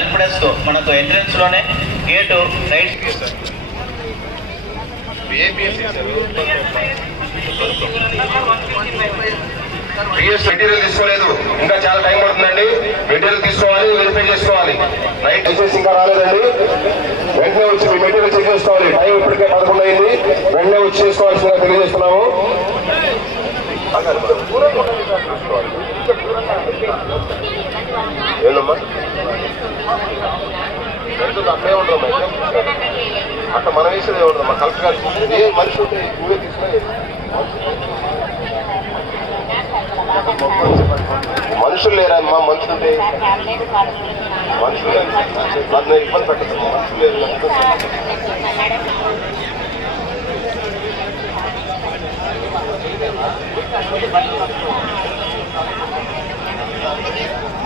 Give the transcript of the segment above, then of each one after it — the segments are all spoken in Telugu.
హెల్ప్ డెస్క్ మనకు ఎంట్రన్స్లోనే గేటు రైట్ మెటీరియల్ తీసుకోలేదు. ఇంకా చాలా టైం పడుతుందండి. మెటీరియల్ తీసుకోవాలి వెరిఫై చేసుకోవాలి. రైట్ దయచేసి ఇంకా రాలేదండి. వెంటనే వచ్చి మీ మెటీరియల్ చెక్ చేసుకోవాలి. టైం ఇప్పటికే పదకొండు అయింది. వెంటనే వచ్చి చేసుకోవాల్సిందిగా తెలియజేస్తున్నాము. ఎందుకు అట్లే ఉండరమ్మా అట్లా మనం వేసేది ఉండరమ్మా కలెక్టర్ గారు ఏ మనిషి ఉంటే నువ్వే తీసుకున్నా మనుషులు లేరమ్మా మనుషులు ఉంటే? మనుషులు నన్ను ఇబ్బంది పెట్టదు మనుషులు లేరు Thank you.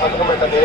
సంతకం పెట్టండి